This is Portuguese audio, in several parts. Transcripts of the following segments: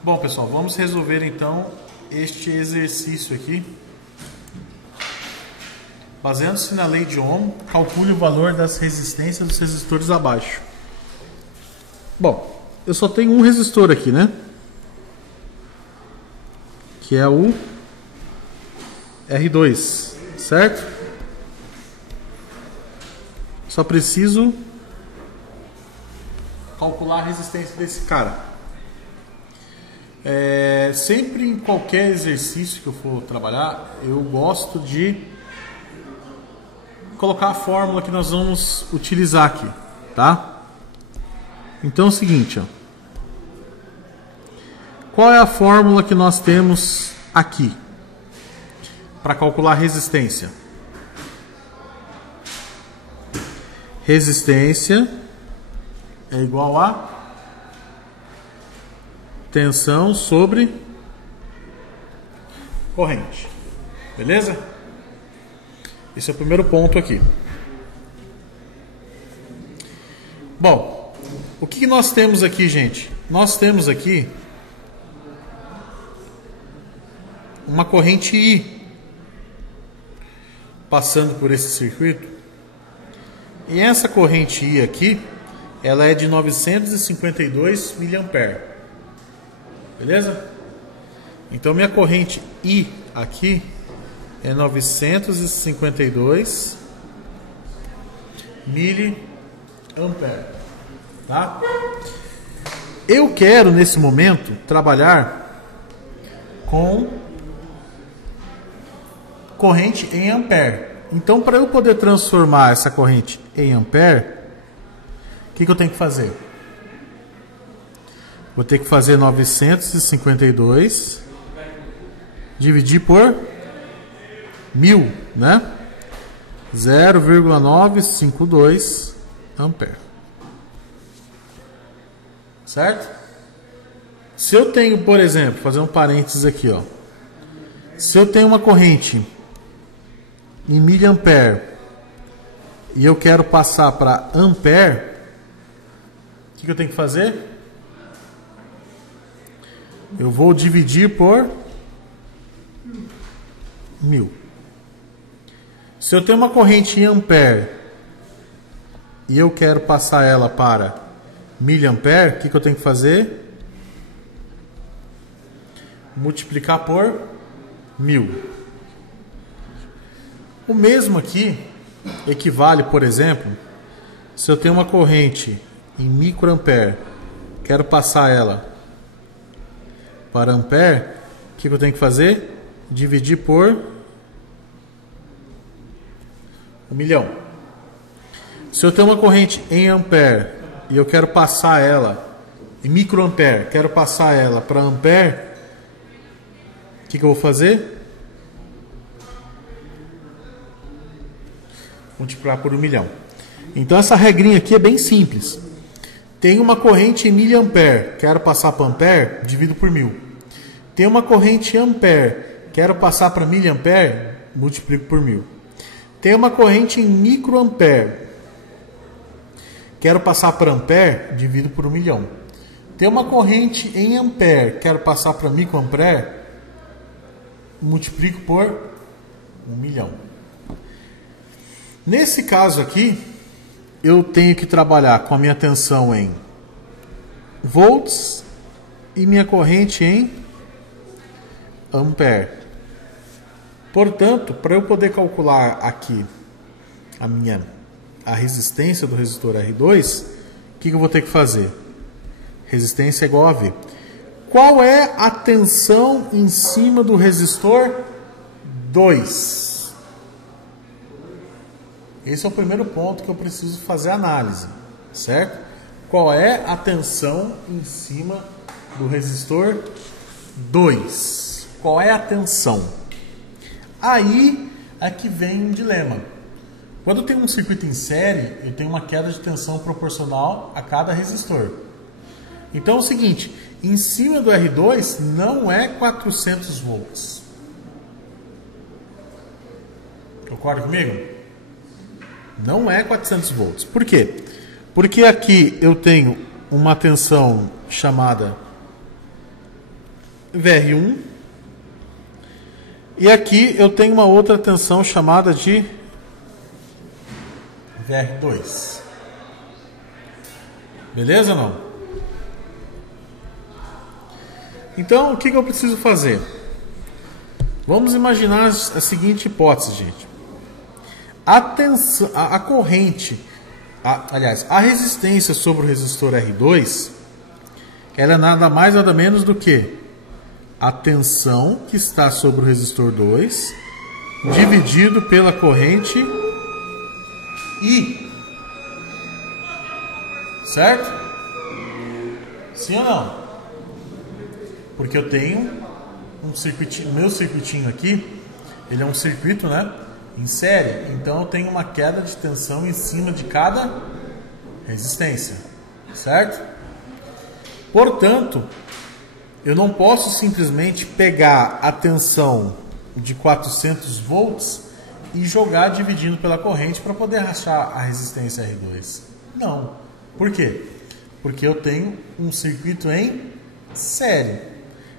Bom, pessoal, vamos resolver então este exercício aqui. Baseando-se na lei de Ohm, calcule o valor das resistências dos resistores abaixo. Bom, eu só tenho um resistor aqui, né? Que é o R2, certo? Só preciso calcular a resistência desse cara. Sempre em qualquer exercício que eu for trabalhar, eu gosto de colocar a fórmula que nós vamos utilizar aqui, tá? Então é o seguinte, ó. Qual é a fórmula que nós temos aqui para calcular a resistência? Resistência é igual a tensão sobre corrente. Beleza? Esse é o primeiro ponto aqui. Bom, o que nós temos aqui, gente? Nós temos aqui uma corrente I passando por esse circuito. E essa corrente I aqui, ela é de 952 mA. Beleza? Então minha corrente I aqui é 952 miliampere, tá? Eu quero nesse momento trabalhar com corrente em ampere. Então, para eu poder transformar essa corrente em ampere, o que eu tenho que fazer? Vou ter que fazer 952 dividir por 1000, né? 0,952 ampere. Certo? Se eu tenho, por exemplo, fazer um parênteses aqui, ó. Se eu tenho uma corrente em miliampere e eu quero passar para ampere, o que eu tenho que fazer? Eu vou dividir por 1000. Se eu tenho uma corrente em ampere e eu quero passar ela para miliampere, o que eu tenho que fazer? Multiplicar por 1000. O mesmo aqui equivale, por exemplo, se eu tenho uma corrente em microampere, quero passar ela para ampere, o que eu tenho que fazer? Dividir por 1.000.000. Se eu tenho uma corrente em ampere e eu quero passar ela em microampere, quero passar ela para ampere, o que eu vou fazer? Multiplicar por 1.000.000. Então essa regrinha aqui é bem simples. Tem uma corrente em miliampere, quero passar para ampere, divido por 1000. Tem uma corrente em ampere, quero passar para miliampere, multiplico por 1000. Tem uma corrente em microampere, quero passar para ampere, divido por 1.000.000. Tem uma corrente em ampere, quero passar para microampere, multiplico por 1.000.000. Nesse caso aqui, eu tenho que trabalhar com a minha tensão em volts e minha corrente em ampere. Portanto, para eu poder calcular aqui a resistência do resistor R2, o que eu vou ter que fazer? Resistência é igual a V. Qual é a tensão em cima do resistor 2? Esse é o primeiro ponto que eu preciso fazer análise, certo? Qual é a tensão em cima do resistor 2? Qual é a tensão? Aí é que vem um dilema. Quando eu tenho um circuito em série, eu tenho uma queda de tensão proporcional a cada resistor. Então é o seguinte, em cima do R2 não é 400 volts. Concorda comigo? Não é 400 volts. Por quê? Porque aqui eu tenho uma tensão chamada VR1. E aqui eu tenho uma outra tensão chamada de VR2. Beleza ou não? Então, o que eu preciso fazer? Vamos imaginar a seguinte hipótese, gente. A corrente, a resistência sobre o resistor R2, ela é nada mais nada menos do que a tensão que está sobre o resistor 2 dividido pela corrente I. Certo? Sim ou não? Porque eu tenho um circuitinho, meu circuitinho aqui, ele é um circuito, né, em série, então eu tenho uma queda de tensão em cima de cada resistência, certo? Portanto, eu não posso simplesmente pegar a tensão de 400 volts e jogar dividindo pela corrente para poder achar a resistência R2. Não. Por quê? Porque eu tenho um circuito em série.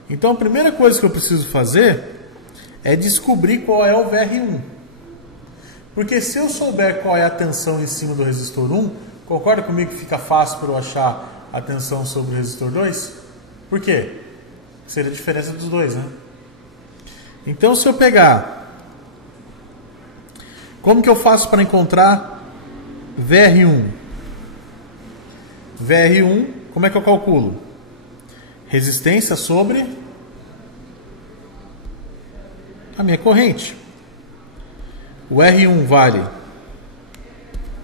Então a primeira coisa que eu preciso fazer é descobrir qual é o VR1. Porque se eu souber qual é a tensão em cima do resistor 1, concorda comigo que fica fácil para eu achar a tensão sobre o resistor 2? Por quê? Seria a diferença dos dois, né? Então se eu pegar, como que eu faço para encontrar VR1? VR1, como é que eu calculo? Resistência sobre a minha corrente. O R1 vale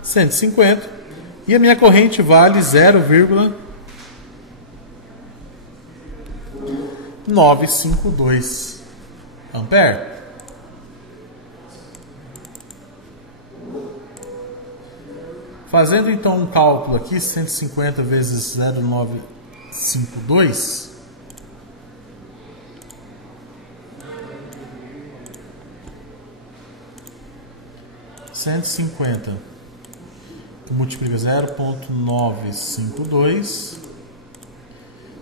150 e a minha corrente vale 0,952 ampere. Fazendo então um cálculo aqui, 150 vezes 0,952, que multiplica 0,952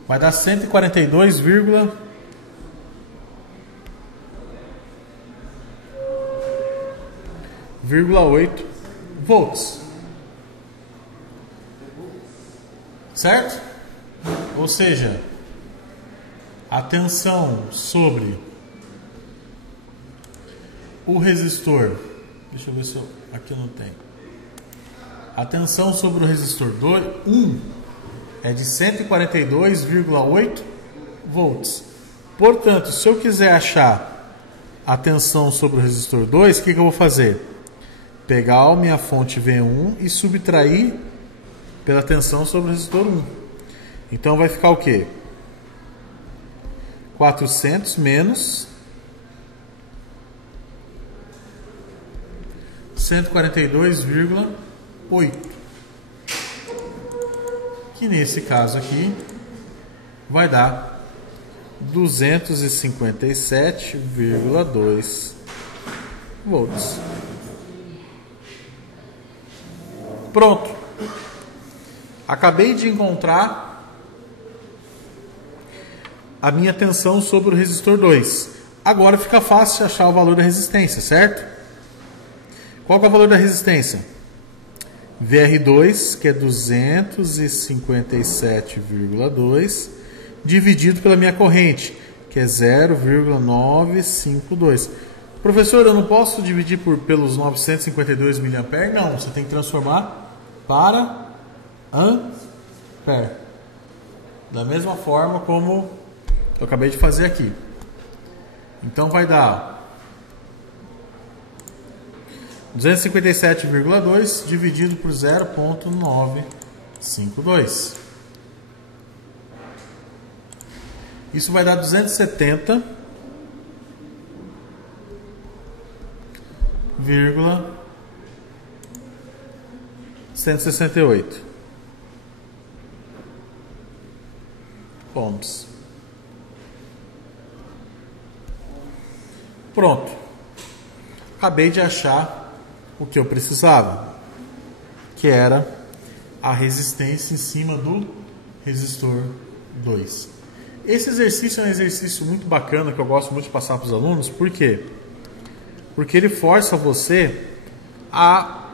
vai dar 142,8 volts. Certo? Ou seja, a tensão sobre o resistor, deixa eu ver se aqui não tem. A tensão sobre o resistor 1 é de 142,8 volts. Portanto, se eu quiser achar a tensão sobre o resistor 2, o que eu vou fazer? Pegar a minha fonte V1 e subtrair pela tensão sobre o resistor 1. Então vai ficar o quê? 400 menos 142,8, que nesse caso aqui vai dar 257,2 volts. Pronto. Acabei de encontrar a minha tensão sobre o resistor 2. Agora fica fácil de achar o valor da resistência, certo? Qual que é o valor da resistência? VR2, que é 257,2, dividido pela minha corrente, que é 0,952. Professor, eu não posso dividir pelos 952 mA? Não, você tem que transformar para ampere. Da mesma forma como eu acabei de fazer aqui. Então vai dar 257,2 dividido por 0,952. Isso vai dar 270,168 ohms. Pronto. Acabei de achar o que eu precisava, que era a resistência em cima do resistor 2. Esse exercício é um exercício muito bacana que eu gosto muito de passar para os alunos. Por quê? Porque ele força você a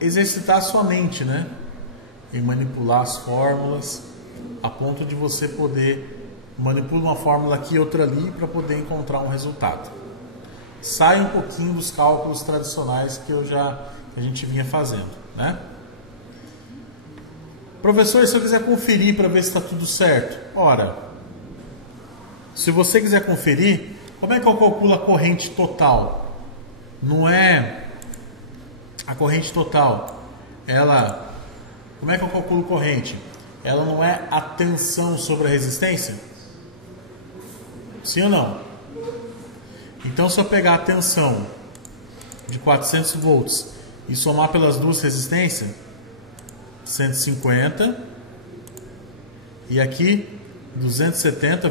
exercitar a sua mente, né? Em manipular as fórmulas, a ponto de você poder manipular uma fórmula aqui e outra ali para poder encontrar um resultado. Sai um pouquinho dos cálculos tradicionais que a gente vinha fazendo, né? Professor, se eu quiser conferir para ver se está tudo certo, ora, se você quiser conferir, como é que eu calculo a corrente total? Não é a corrente total, ela, como é que eu calculo corrente? Ela não é a tensão sobre a resistência? Sim ou não? Então, se eu pegar a tensão de 400 volts e somar pelas duas resistências, 150 e aqui 270,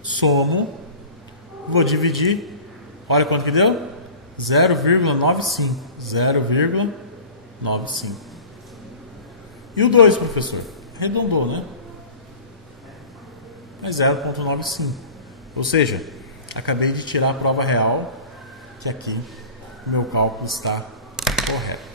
somo, vou dividir, olha quanto que deu? 0,95. 0,95. E o 2, professor? Arredondou, né? É 0,95. Ou seja, acabei de tirar a prova real que aqui o meu cálculo está correto.